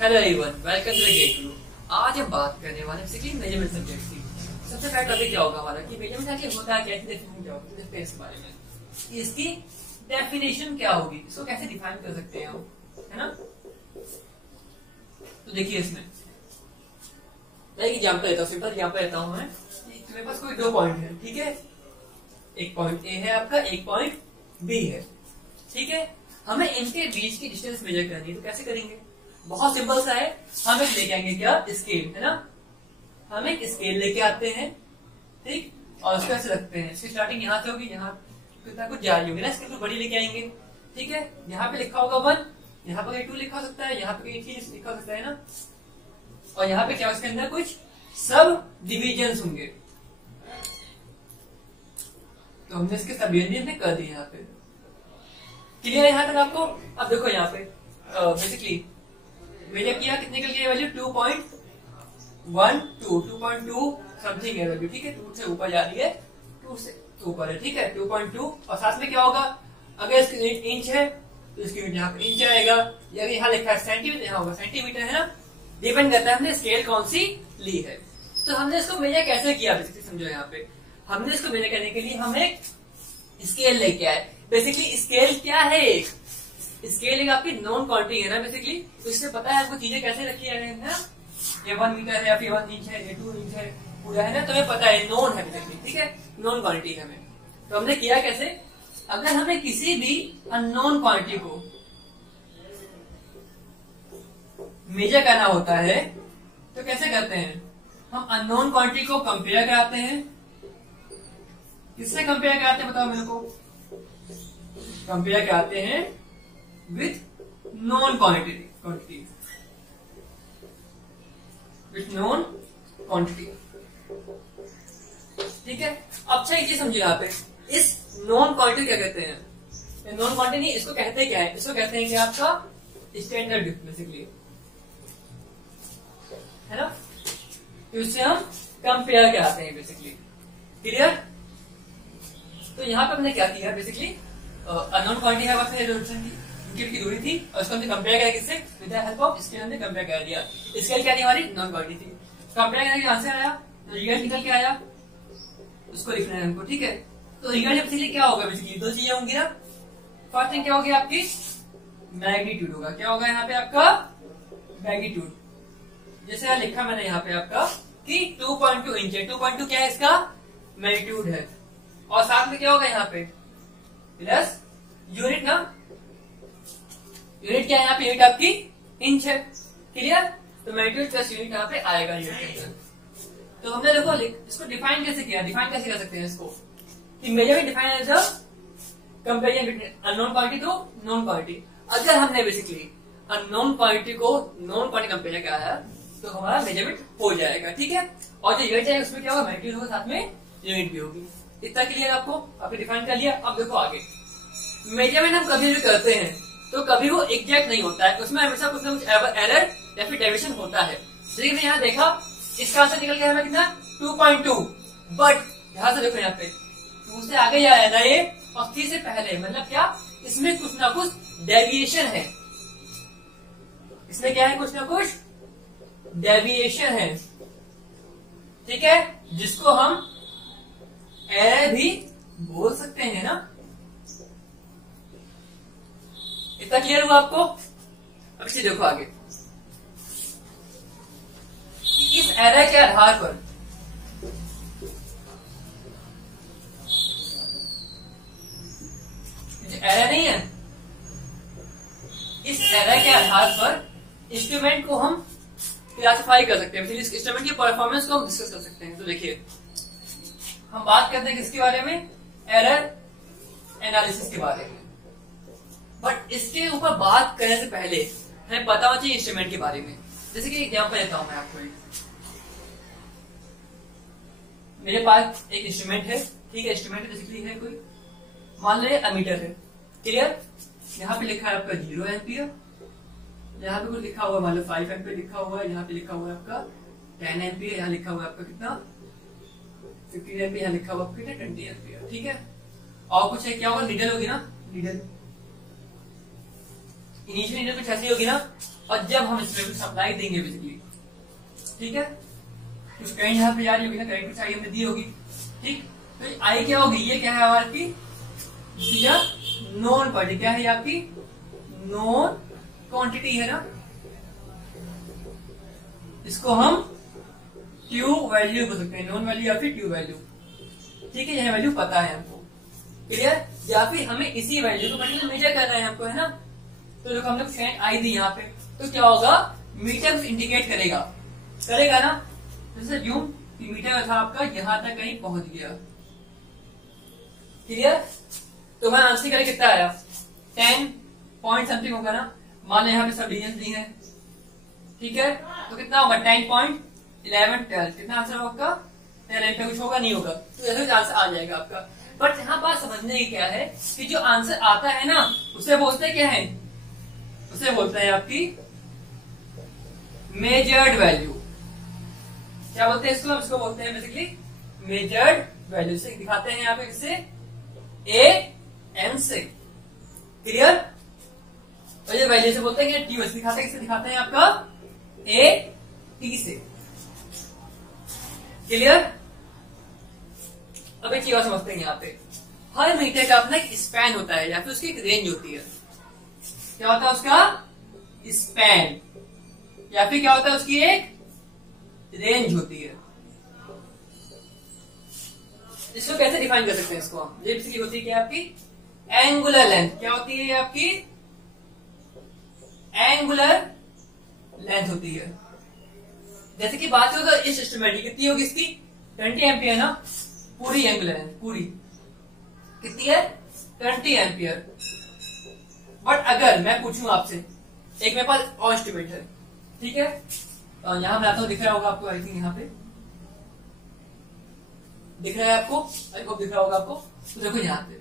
Hello everyone, welcome to the GATE group. आज हम बात करने वाले बेसिकली मेजरमेंट सब्जेक्ट की। सबसे पहला टॉपिक क्या होगा हमारा कि मेजरमेंट एक्चुअली होता है क्या, इसकी डेफिनेशन क्या होगी, देखते हैं इसके बारे में। इसकी डेफिनेशन क्या होगी, इसको कैसे डिफाइन कर सकते हैं हम, है ना। तो देखिए इसमें एक एग्जांपल लेता हूँ, सिंपल एग्जांपल लेता हूँ मैं। मेरे पास कोई दो पॉइंट है, ठीक है। एक पॉइंट ए है आपका, एक पॉइंट बी है, ठीक है। हमें इनके बीच की डिस्टेंस मेजर करनी है, तो कैसे करेंगे? बहुत सिंपल सा है। हम एक लेके आएंगे क्या, स्केल, है ना। हम एक स्केल लेके आते हैं, ठीक, और उसको ऐसे रखते हैं। इसकी स्टार्टिंग यहाँ से होगी, यहाँ कितना कुछ जारी होगी ना, इसके बड़ी लेके आएंगे, ठीक है। यहाँ पे लिखा होगा 1, यहाँ पे 2 लिखा हो सकता है, यहाँ पे 3 लिखा हो सकता है ना। और यहाँ पे क्या, उसके अंदर कुछ सब डिविजन होंगे, तो हमने इसके सब डिविजन कर दिए। यहाँ पे क्लियर है यहाँ तक आपको? अब देखो यहाँ पे बेसिकली मैंने किया, कितने के लिए वैल्यू 2.12 2.2 समथिंग है वैल्यू, ठीक है। 2 से ऊपर जा रही है, 2 से ऊपर है, ठीक है। 2.2 और साथ में क्या होगा, अगर इसकी इंच है तो इसकी यहाँ पे इंच आएगा, या यहाँ लिखा है सेंटीमीटर, यहाँ होगा सेंटीमीटर, है ना। डिपेंड करता है हमने स्केल कौन सी ली है। तो हमने इसको मेजर कैसे किया बेसिकली समझो। यहाँ पे हमने इसको मेजर करने के लिए हम एक स्केल लेके आए। बेसिकली स्केल क्या है, स्केल एक आपकी नॉन क्वांटिटी है ना बेसिकली। तो इससे पता है आपको चीजें कैसे रखी है ना। ये 1 मीटर है, या फिर 1 इंच है, ये 2 इंच है, पूरा है ना। तो हमें पता है नॉन है बेसिकली, ठीक है, नॉन क्वांटिटी है हमें। तो हमने किया कैसे, अगर हमें किसी भी अननोन क्वांटिटी को मेजर करना होता है तो कैसे करते हैं, हम अननोन क्वांटिटी को कंपेयर कराते हैं। किससे कंपेयर कराते हैं बताओ मेरे को? कंपेयर कराते हैं with non quantity, with non quantity, ठीक है। अच्छा एक चीज समझिए यहाँ पे, इस नॉन क्वांटिटी क्या कहते हैं? नॉन क्वांटिटी नहीं, इसको कहते हैं क्या है, इसको कहते हैं कि आपका स्टैंडर्ड बेसिकली, है ना। तो इससे हम कंपेयर कराते हैं बेसिकली, क्लियर। तो यहाँ पे हमने क्या किया बेसिकली, अननोन क्वांटिटी है आपने रेजोल्यूशन की दूरी थी, और उसको हमने कंपेयर किया किससे, with the help of scale हमने कंपेयर कर दिया। स्केल क्या थी हमारी, नॉन क्वांटिटी थी। कंपेयर करने के आंसर आया, तो रिजल्ट निकल के आया, उसको लिखना है हमको, ठीक है। तो रिजल्ट बेसिकली क्या होगा, बेसिकली 2 चीजें होंगी ना। फर्स्ट थिंग क्या होगी आपकी, मैग्नीट्यूड होगा। क्या होगा यहाँ पे आपका, मैग्नीट्यूड। जैसे यहाँ लिखा मैंने यहाँ पे आपका कि 2.2 इंच है, 2.2 क्या है इसका मैग्नीट्यूड है। और साथ में क्या होगा यहाँ पे प्लस यूनिट ना, यूनिट क्या है यहाँ पे, यूनिट आपकी इंच है, क्लियर। तो मैग्नीट्यूड प्लस यूनिट यहाँ पे आएगा यूनिट के अंदर। तो हमने देखो इसको डिफाइन कैसे किया, डिफाइन कैसे कर सकते हैं इसको, कि measurement define as a comparison between unknown quantity to known quantity. अगर हमने बेसिकली अननोन क्वांटिटी को नॉन क्वांटिटी कंपेयर किया तो हमारा मेजरमेंट हो जाएगा, ठीक है। और जो यूनिट है उसमें क्या होगा, मैग्नीट्यूड होगा, साथ में यूनिट भी होगी। इतना क्लियर आपको, आपने डिफाइन कर लिया। अब देखो आगे, मेजरमेंट हम कभी भी करते हैं तो कभी वो एग्जैक्ट नहीं होता है, उसमें हमेशा कुछ ना कुछ एरर या फिर डेविएशन होता है। जैसे कि यहाँ देखा, इसका आंसर निकल गया हमें कितना 2.2, बट यहाँ से देखो यहाँ पे 2 से आगे आया ना ये, और 3 से पहले, मतलब क्या, इसमें कुछ ना कुछ डेविएशन है। इसमें क्या है, कुछ ना कुछ डेविएशन है, ठीक है, जिसको हम एरर भी बोल सकते हैं ना। इतना क्लियर हुआ आपको? अब इसे देखो आगे, इस एरर के आधार पर जो एरर नहीं है, इस एरर के आधार पर इंस्ट्रूमेंट को हम क्लासिफाई कर सकते हैं, फिर इस इंस्ट्रूमेंट की परफॉर्मेंस को हम डिस्कस कर सकते हैं। तो देखिए हम बात करते हैं किसके बारे में, एरर एनालिसिस के बारे में। बट इसके ऊपर बात करने से पहले हमें पता होना चाहिए इंस्ट्रूमेंट के बारे में। जैसे कि एग्जांपल देता हूं मैं आपको, मेरे पास एक इंस्ट्रूमेंट है, ठीक है। इंस्ट्रूमेंट बेसिकली है कोई, मान लो अमीटर है, क्लियर। यहाँ पे लिखा है आपका 0 एम्पियर, यहाँ पे कुछ लिखा हुआ मान लो 5 एम्पियर लिखा हुआ है, यहाँ पे लिखा हुआ है आपका 10 एम्पियर, यहाँ लिखा हुआ है आपका कितना 15 एम्पियर, यहाँ लिखा हुआ आपका 20 एम्पियर, ठीक है। और कुछ है, क्या होगा, नीडल होगी ना, नीडल, इनिशियल नीडल कुछ ऐसी होगी ना, और जब हम इसमें सप्लाई देंगे बेसिकली, ठीक है, तो करंट यहाँ पे जा रही होगी ना, करंट की साइड हमने दी होगी, ठीक। तो आई क्या होगी, ये क्या है आपकी नॉन क्वांटिटी, क्या है आपकी नॉन क्वांटिटी है ना, इसको हम ट्यूब वैल्यू बोल सकते हैं, नॉन वैल्यू या फिर ट्यूब वैल्यू, ठीक है। यह वैल्यू पता है हमको, क्लियर। या फिर हमें इसी वैल्यू को पर्टिकुलर मेजर करना है हमको, है ना। तो जो हम लोग करंट आई दी यहाँ पे, तो क्या होगा, मीटर इंडिकेट करेगा ना। जैसे यूं मीटर था आपका यहां तक कहीं पहुंच गया, क्लियर। तो मैं आंसर करें कितना आया, 10 पॉइंट समथिंग होगा ना। मान लें यहाँ पे सब डिवीजन दी है, ठीक है, तो कितना होगा 10.11 12, कितना आंसर होगा आपका 10 पे कुछ होगा नहीं होगा, तो ऐसे आंसर आ जाएगा आपका। बट यहाँ बात समझने की क्या है कि जो आंसर आता है ना, उसे बोलते हैं क्या है, उसे बोलते हैं आपकी मेजर्ड वैल्यू। क्या बोलते हैं इसको, इसको बोलते हैं बेसिकली मेजर्ड वैल्यू। से दिखाते हैं यहाँ पे किससे, ए एम से, क्लियर। और ये वैल्यू से बोलते हैं टी से दिखाते हैं, किससे दिखाते हैं आपका ए टी से, क्लियर। अब एक चीज समझते हैं, यहाँ पे हर मीटर का अपना एक स्पैन होता है या फिर उसकी एक रेंज होती है। क्या होता है उसका स्पैन, या फिर क्या होता है उसकी एक रेंज होती है। इसको कैसे डिफाइन कर सकते हैं, इसको हम ये बेसिकली होती है क्या आपकी एंगुलर लेंथ, क्या होती है आपकी एंगुलर लेंथ होती है। जैसे कि बात करो तो इस इंस्ट्रूमेंट की कितनी होगी, इसकी 20 एम्पियर ना, पूरी एंगुलर लेंथ पूरी कितनी है 20 एम्पियर। बट अगर मैं पूछूं आपसे, एक मेरे पास और इंस्ट्रूमेंट है, ठीक है, तो यहां बनाता हूं, दिख रहा होगा आपको, आई थिंक यहाँ पे दिख रहा है आपको, दिख रहा होगा आपको। तो देखो यहाँ पे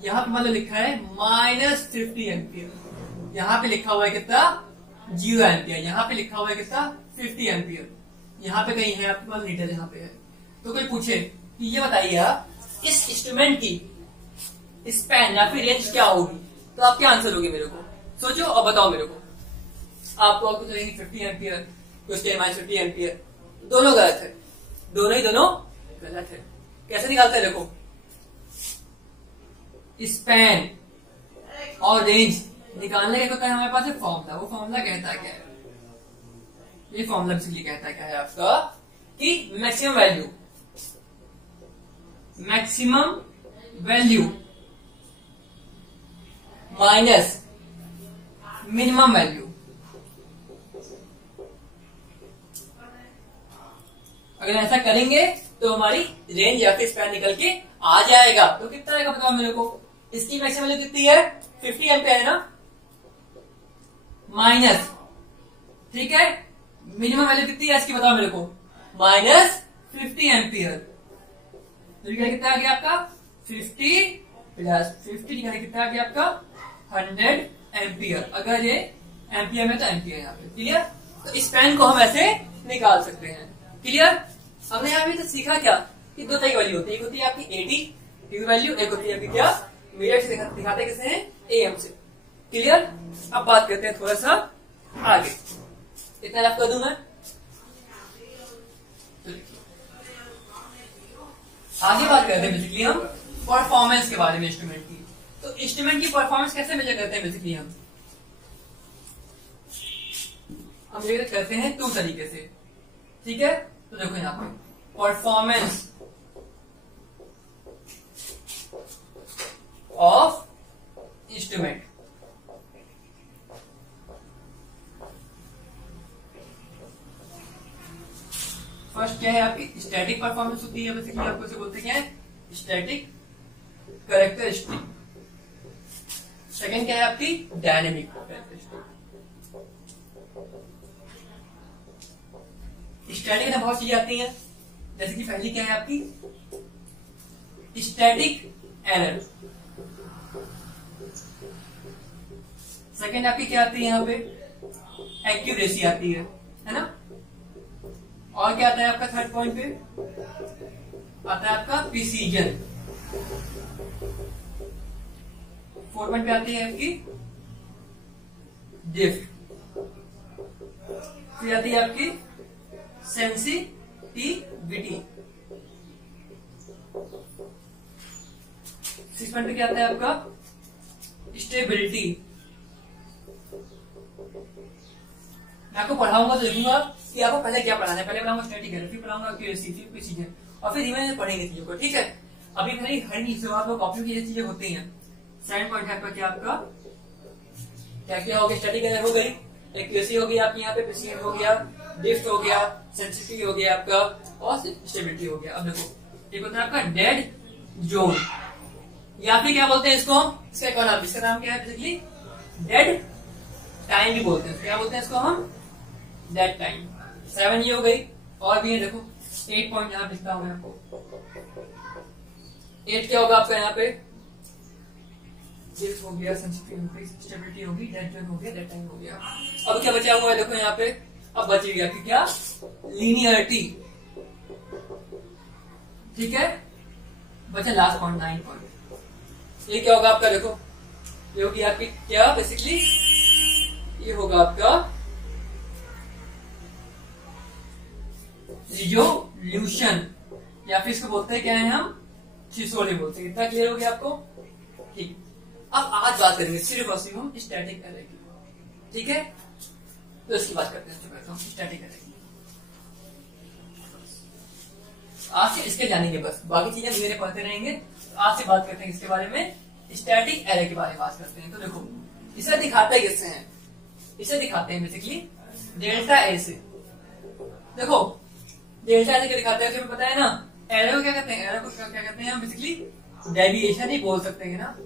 मतलब लिखा है -50 एम्पियर, यहाँ पे लिखा हुआ है कितना 0 एम्पियर, यहाँ पे लिखा हुआ है कितना 50 एम्पियर, यहाँ पे कहीं है आपके पास मीटर, यहाँ पे है। तो कोई पूछे कि ये बताइए आप इस इंस्ट्रूमेंट की स्पैन या फिर रेंज क्या होगी, तो आप क्या आंसर दोगे मेरे को, सोचो और बताओ मेरे को। आपको 50 एम्पियर, कुछ -50 एम्पियर, दोनों गलत है, दोनों गलत है। कैसे निकालते हैं देखो, स्पैन और रेंज निकालने का है हमारे पास एक फॉर्मूला, वो फॉर्मूला कहता है क्या है, ये फॉर्मूला बेसिकली कहता है क्या है आपका कि maximum value minus minimum value. अगर ऐसा करेंगे तो हमारी रेंज या फिर स्पैन निकल के आ जाएगा। तो कितना आएगा बताओ मेरे को, इसकी मैक्सिमम वैल्यू कितनी है 50 एम्पियर है ना, माइनस, ठीक है, मिनिमम वैल्यू कितनी है इसकी बताओ मेरे को -50 एम्पियर। तो कितना आ गया आपका 50 प्लस 50 निकाले कितना आ गया आपका 100 एम्पियर। अगर ये एम्पियर में तो एम्पियर यहाँ पे, क्लियर। तो स्पैन को हम ऐसे निकाल सकते हैं, क्लियर। हमने यहाँ पे तो सीखा क्या कि दो तरह की वैल्यू होती है, एक होती है आपकी एटी ट्यू वैल्यू, एक होती है आपकी क्या मीटर से दिखाते किसे हैं एएम से, क्लियर। अब बात करते हैं थोड़ा सा आगे, इतना रफ कर दूं मैं, आगे बात करते हैं बेसिकली हम परफॉर्मेंस के बारे में इंस्ट्रूमेंट की। तो इंस्ट्रूमेंट की परफॉर्मेंस कैसे मेजर करते हैं बेसिकली हम मेजर करते हैं दो तरीके से, ठीक है। तो देखो यहाँ पे परफॉर्मेंस ऑफ इंस्ट्रूमेंट, फर्स्ट क्या है आपकी स्टैटिक परफॉर्मेंस होती है, बेसिकली आपको इसे बोलते क्या है स्टैटिक कैरेक्टरिस्टिक। सेकंड क्या है आपकी डायनेमिक कैरेक्टरिस्टिक। स्टैटिक में बहुत चीजें आती हैं, जैसे कि पहली क्या है आपकी स्टैटिक एरर, सेकंड आपकी क्या आती है यहाँ पे एक्यूरेसी आती है ना, और क्या आता है आपका थर्ड पॉइंट पे आता है आपका प्रिसीजन, फोर्थ पॉइंट पे आती है आपकी ड्रिफ्ट, फिर आती है आपकी सेंसिटिविटी। 6 पॉइंट पे क्या आता है आपका स्टेबिलिटी। मैं आपको पढ़ाऊंगा तो देखूंगा कि आपको पहले क्या पढ़ाना है। पहले पढ़ाऊंगा स्टैटिक एरर, फिर पढ़ाऊंगा एक्यूरेसी, फिर कुछ चीजें, और फिर धीमे धीमे पढ़ेंगे चीजों को, ठीक है। अभी मेरी हर शुरुआत में कॉपी की ये चीजें होती हैं। 7 पॉइंट है क्या आपका क्या क्या हो गया, स्टैटिक एरर हो गई, एक्यूरेसी हो गई आपकी यहाँ पे, प्रिसीजन हो गया, ड्रिफ्ट हो गया, सेंसिटिविटी हो गया आपका, और स्टेबिलिटी हो गया। अब देखो एक होता है आपका डेड जोन, या फिर क्या बोलते हैं इसको, इसका नाम क्या है बेसिकली, डेड टाइम भी बोलते हैं। क्या बोलते हैं इसको हम, डेड टाइम। 7 ये हो गई, और भी है देखो 8 पॉइंट यहाँ लिखता हूं मैं आपको। 8 क्या होगा आपका यहाँ पे, ड्रिफ्ट हो गया, सेंसिटिविटी हो गई, स्टेबिलिटी होगी, डेड जोन हो गया, डेड टाइम हो गया। अब क्या बचा हुआ है देखो यहाँ पे, अब बच गया कि क्या, लीनियरिटी, ठीक है। बचा लास्ट पॉइंट 9 पॉइंट। ये क्या होगा आपका, देखो ये होगी आपकी क्या बेसिकली, ये होगा आपका रिजोल्यूशन, या फिर इसको बोलते हैं क्या है हम, थ्रेशोल्ड बोलते हैं। इतना क्लियर हो गया आपको, ठीक। अब आज बात करेंगे सिर्फ और सिर्फ हम स्टैटिक एरर की, ठीक है। तो इसकी बात करते हैं स्टैटिक एरर की। आज से इसके जानेंगे बस, बाकी चीजें धीरे धीरे पढ़ते रहेंगे। आज से बात करते हैं इसके बारे में, स्टैटिक एरर के बारे में बात करते हैं। तो देखो इसे दिखाता है किससे है, इसे दिखाते हैं बेसिकली डेल्टा ए से। देखो डेल्टा ए से क्या दिखाते हैं, हमें पता है ना, एरर को क्या कहते हैं, एरर को क्या कहते हैं हम बेसिकली डेविएशन ही बोल सकते हैं ना।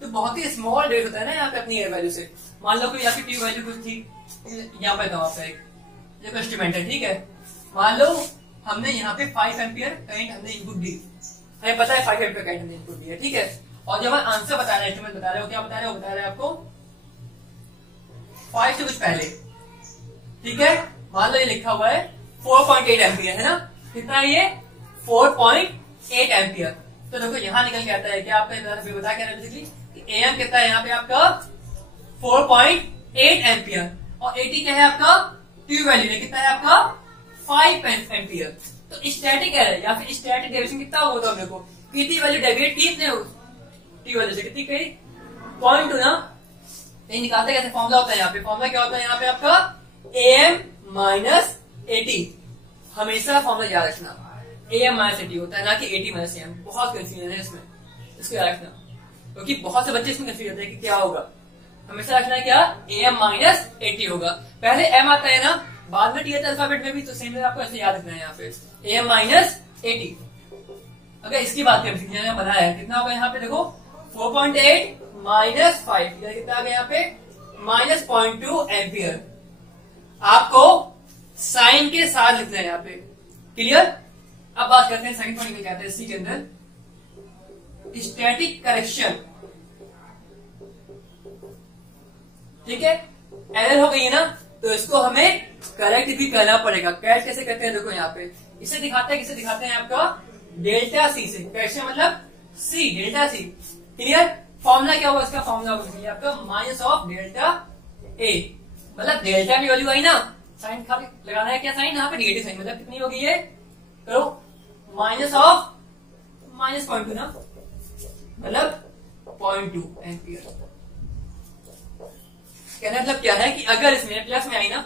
तो बहुत ही स्मॉल डेट होता है ना यहाँ पे अपनी एयर वैल्यू से। मान लो कोई आपकी ट्यू वैल्यू कुछ थी, यहाँ पे आपका एक इंस्ट्रूमेंट है, ठीक है। मान लो हमने यहाँ पे 5 एम्पियर करंट हमने इनपुट दी, हमें पता है 5 एम्पियर करंट हमने इनपुट दिया, ठीक है। और जब हम आंसर बता रहे हैं, एस्टिमेट बता रहे हो, क्या बता रहे हो, बता रहे हैं आपको 5 से कुछ पहले, ठीक है। मान लो ये लिखा हुआ है 4.8 एम्पियर है ना, कितना है ये, 4.8 एम्पियर। तो देखो यहाँ निकल के आता है क्या आपका, बता क्या बेसिकली एम कितना है यहाँ पे आपका 4.8 एम्पियर, और 80 क्या है आपका ट्यू वैल्यू कितना है आपका 5 एम्पियर। तो स्टैटिक एरर या फिर स्टैटिक डेविएशन कितना होगा, हमने को कितनी वैल्यू डेविएट की इतने ट्यू वैल्यू से, कितनी कही 0.2 ना। ये निकालते कैसे, फॉर्मूला होता है यहाँ पे, फॉर्मूला क्या होता है यहाँ पे आपका AM माइनस 80। हमेशा फॉर्मूला याद रखना, AM माइनस 80 होता है ना कि 80 माइनस AM। बहुत कंफ्यूजन है इसमें, इसको याद रखना, क्योंकि बहुत से बच्चे इसमें कंफ्यूज होते हैं कि क्या होगा। हमेशा रखना है क्या, AM माइनस 80 होगा। पहले M आता है ना, बाद में T आता है अल्फाबेट में भी, तो सेम आपको ऐसे याद रखना है यहाँ पे AM माइनस 80। अगर इसकी बात करें, मैंने बनाया है कितना होगा यहाँ पे, देखो 4.8 माइनस 5, कितना आ गया यहाँ पे माइनस 0.2 एम्पियर। आपको साइन के साथ लिखना है यहाँ पे, क्लियर। अब बात करते हैं सेकंड पॉइंट में, क्या कहते हैं इसी के अंदर, स्टैटिक करेक्शन, ठीक है। एरर हो गई है ना, तो इसको हमें करेक्ट भी करना पड़ेगा। करेक्ट कैसे करते हैं, देखो यहाँ पे इसे दिखाते हैं, किसे दिखाते हैं आपका डेल्टा सी से। करेक्शन मतलब सी, डेल्टा सी, क्लियर। फॉर्मूला क्या होगा इसका, फॉर्मूला होगा आपका माइनस ऑफ डेल्टा ए, मतलब डेल्टा की वैल्यू आई ना, साइन खाली लगाना है क्या, साइन यहाँ पे नेगेटिव साइन, मतलब कितनी होगी ये, करो माइनस ऑफ माइनस 0.2 ना, मतलब 0.2 एम्पियर। कहने मतलब क्या है कि अगर इसमें प्लस में आई ना,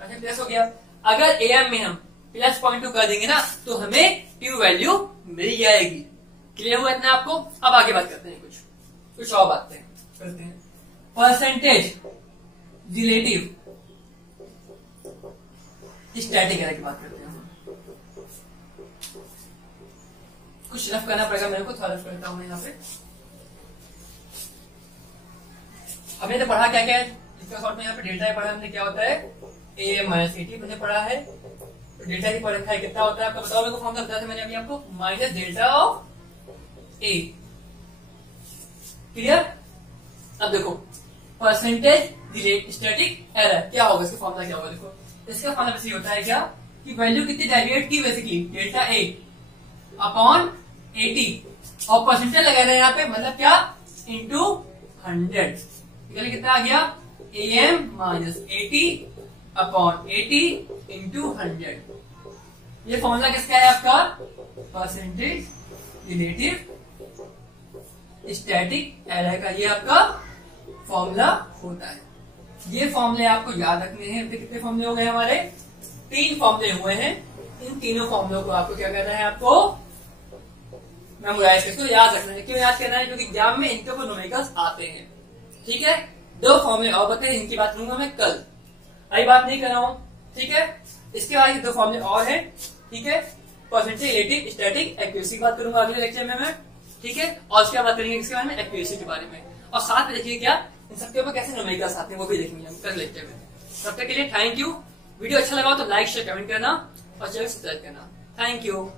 अच्छा प्लस हो गया, अगर AM में हम प्लस 0.2 कर देंगे ना, तो हमें ट्यू वैल्यू मिल जाएगी। क्लियर हुआ इतना आपको। अब आगे बात करते हैं, कुछ और बातें करते हैं। परसेंटेज रिलेटिव स्टैटिक एरर की बात करते हैं। कुछ रफ करना पड़ेगा मेरे को, थोड़ा रफ करता हूं यहाँ पे। हमने तो पढ़ा क्या क्या है इसका शॉर्ट में, यहाँ पे डेल्टा पढ़ा हमने, क्या होता है AM माइनस 80 मैंने पढ़ा है। तो डेल्टा ही पढ़ रखा है, कितना होता है आपको बताओ, मेरे को फॉर्मूला बताया था मैंने अभी आपको, minus delta of A, clear. अब देखो परसेंटेज स्टैटिक एरर क्या होगा, इसका फॉर्मूला क्या होगा, देखो इसका फॉर्मूला बेसिकली होता है क्या कि वैल्यू कितनी डेविएट की, बेसिकली डेल्टा A अपॉन 80, और परसेंटेज लगा रहे हैं यहाँ पे, मतलब क्या इंटू 100, कितना आ गया AM माइनस 80 अपॉन 80 इंटू 100। ये फॉर्मूला किसका है आपका? परसेंटेज रिलेटिव स्टैटिक एरर का ये आपका फॉर्मूला होता है। ये फॉर्मूले आपको याद रखने हैं। कितने फॉर्मूले हो गए हमारे? 3 फॉर्मूले हुए हैं। इन तीनों फॉर्मूलों को आपको क्या करना है? आपको मेमोराइज करके याद रखना है। क्यों याद करना है? क्योंकि एग्जाम में इनके ऊपर न्यूमेरिकल्स आते हैं। ठीक है, 2 फॉर्मूले और बताए, इनकी बात करूंगा मैं कल, अभी बात नहीं कर रहा हूं। ठीक है, इसके बाद ये 2 फॉर्मूले और हैं। ठीक है, परसेंटेज रिलेटिव स्टैटिक एक्यूरेसी की बात करूंगा अगले लेक्चर में मैं। ठीक है, और उसके बाद बात करेंगे इसके बारे में, एक्यूरेसी के बारे में, और साथ में देखिए क्या इन सबके ऊपर कैसे न्यूमेरिकल्स आते हैं वो भी देखेंगे हम कल लेक्चर में। तब तक के लिए थैंक यू। वीडियो अच्छा लगा तो लाइक शेयर कमेंट करना और चैनल सब्सक्राइब करना। Thank you.